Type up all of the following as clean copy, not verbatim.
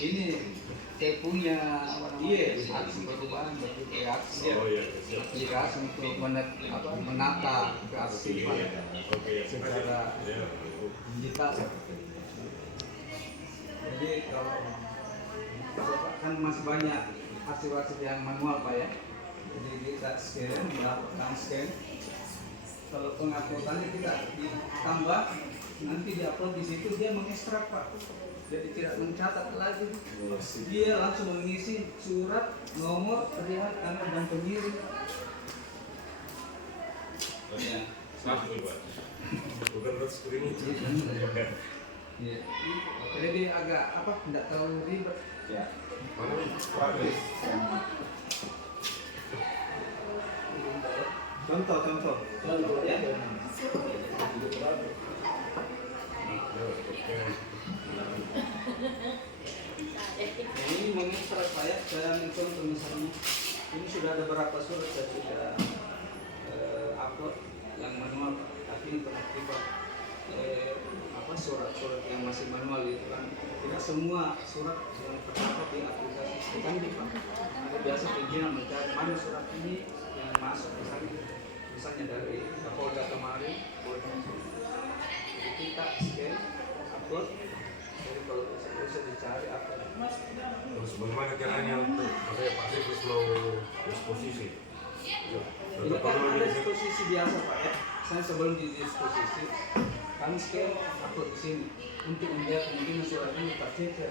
ini saya punya apa namanya aksi perubahan bagi reaksi aplikasi untuk menata keaktifan secara digital. Jadi kalau kan masih banyak hasil-hasil yang manual Pak ya. Jadi kita scan, melakukan scan. Kalau penguploadannya kita ditambah, nanti diupload di situ dia mengekstrak Pak. Jadi tidak mencatat lagi. Dia langsung mengisi surat, nomor, terlihat tanggal dan pengirim. Ya, sama Pak. Bukan screen. Ya. Jadi agak apa? Tidak terlalu ribet. Ya. Mana progres? Contoh ya. Ini mengekstrak saya mencontoh misalnya. Ini sudah ada berapa surat saya sudah upload yang manual, tapi ini penaktifan surat-surat yang masih manual itu kan tidak semua surat yang terdapat di aplikasi kan ada biasa pimpinan mencari mana surat ini yang masuk misalnya dari Polda kemarin jadi kita scan upload jadi kalau bisa dicari apa terus bagaimana caranya untuk saya pasti terus mau disposisi ini kan ada disposisi biasa Pak ya saya sebelum di disposisi kami scan upload di sini untuk melihat kemungkinan surat ini Pak Cece.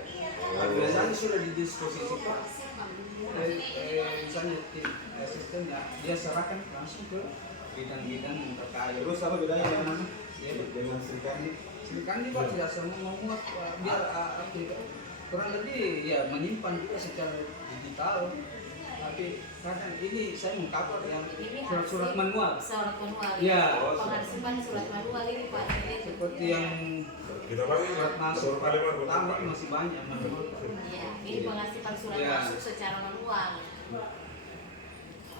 Biasanya sudah di disposisi Pak. Misalnya tim asisten dia serahkan langsung ke bidang-bidang yang terkait. Terus apa bedanya ya, dengan Srikandi? Srikandi Pak tidak semua memuat biar kurang lebih ya menyimpan juga secara digital. Tapi karena ini saya mengcover yang surat-surat manual. Surat manual. Ya. Pengarsipan surat manual ini Pak. Seperti yang kita pakai surat masuk pertama masih banyak manual. Iya, ini pengarsipan surat masuk secara manual.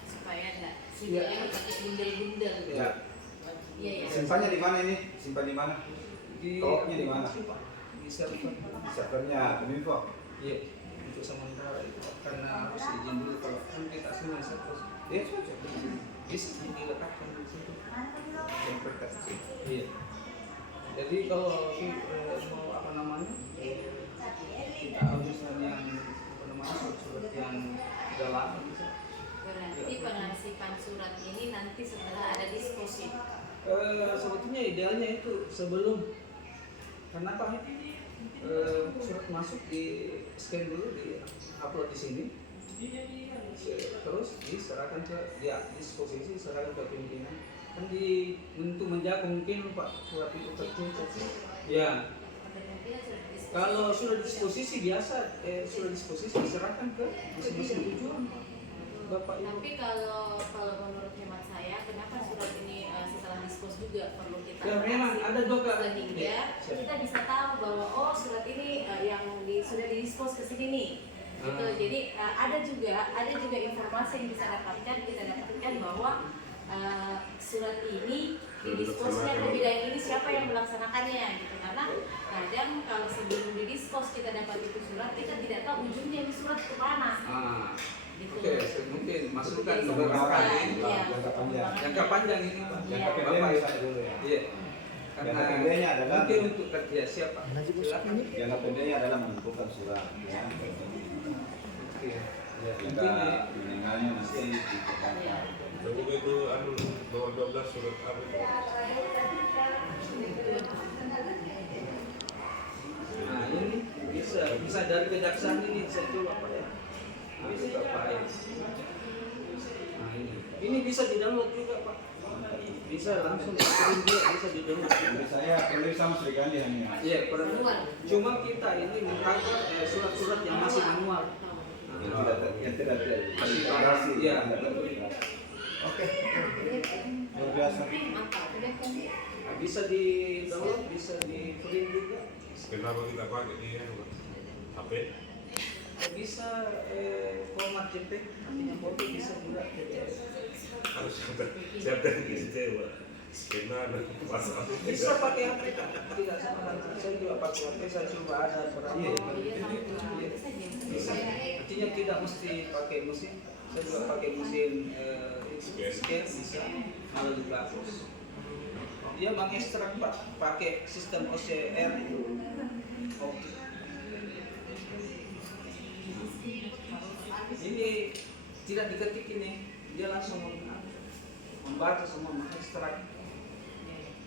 Supaya enggak simpannya pakai bundel-bundel. Ya. Iya, ya. Simpannya di mana ini? Simpan di mana? Koloknya di mana? Di server. Servernya Kominfo. Iya. Untuk sementara itu karena harus izin dulu kalau kan kita semua server. Iya, sudah. Bisa diletakkan di situ. Server Iya. Jadi kalau mau apa namanya kita harus yang apa namanya surat yang udah lama bisa. Berarti pengarsipan surat ini nanti setelah ada diskusi. Sebetulnya idealnya itu sebelum kenapa surat masuk di scan dulu di upload di sini terus diserahkan ke disposisi diserahkan ke pimpinan kan untuk menjaga mungkin Pak surat itu tercecer ya kalau sudah disposisi biasa sudah disposisi diserahkan ke masing-masing tujuan Bapak Ibu. Tapi kalau menurut hemat saya, kenapa surat ini setelah dispos juga perlu kita ya, memang ada juga sehingga kita bisa tahu bahwa oh surat ini yang sudah didispos ke sini nih. Gitu. Jadi ada juga informasi yang kita dapatkan bahwa surat ini didisposnya ke bidang ini siapa yang melaksanakannya gitu karena kadang kalau sebelum didispos kita dapat itu surat kita tidak tahu ujungnya ini surat kemana. Gitu. Oke, mungkin masukkan beberapa jangka panjang ini Pak. Jangka pendek dulu ya. Iya. Jangka pendeknya adalah mungkin untuk kerja siapa? Silakan. Jangka pendeknya adalah menentukan surat ya. Oke. Ya, Kita meninggalnya masih ditetapkan. Tunggu itu nomor 12 surat apa? Nah, ini bisa dari kejaksaan ini saya coba Pak ya. Bisa Pak ya. Nah, ini bisa di-download juga Pak. Bisa langsung dikirim dia, bisa di-download. Jadi saya perlu sama Srikandi hanya. Iya, cuma kita ini mengcover surat-surat yang masih manual. Yang tidak terintegrasi. Iya. Oke. Luar biasa. Nah, bisa di-download, bisa di-print juga. Kenapa kita pakai dia? HP? Bisa format JPEG, artinya foto bisa juga PDF. Harus siapa yang bisa skenar WhatsApp. Bisa pakai HP, tidak sama. Saya juga pakai HP, saya coba ada berapa. Iya. intinya tidak mesti pakai mesin, saya juga pakai mesin scan bisa melalui Glafus. Dia mengekstrak pakai sistem OCR itu optik. Ini tidak diketik ini, dia langsung membaca semua, mengekstrak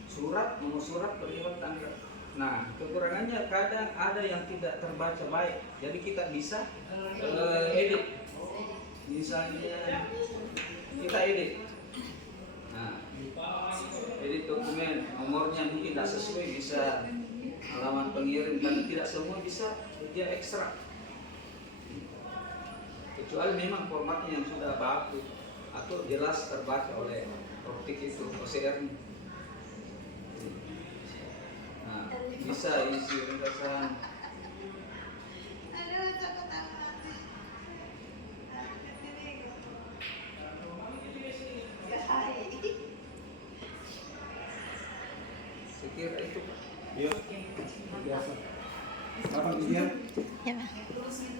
surat, nomor surat, periode, tanggal. Nah, kekurangannya kadang ada yang tidak terbaca baik, jadi kita bisa edit. Misalnya kita edit, nah, edit dokumen, nomornya mungkin tidak sesuai, bisa alamat pengirim, dan tidak semua bisa dia ekstrak. Kecuali memang formatnya yang sudah baku atau jelas terbaca oleh optik itu, OCR-nya. Nah, bisa isi ringkasan. Saya kira itu. Iya. Biasa. Apa dia? Ya, Pak.